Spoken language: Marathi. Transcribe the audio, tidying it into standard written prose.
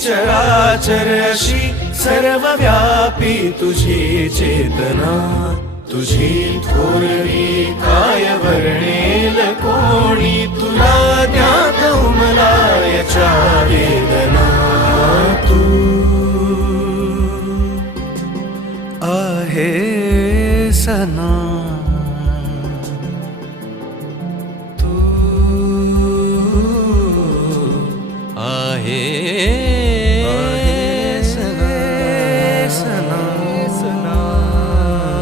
चराचर अशी सर्वव्यापी तुझी चेतना, तुझी थोरवी काय वर्णेल कोणी, तुला ज्ञात उमला याच्या वेदना. तू आहे सना.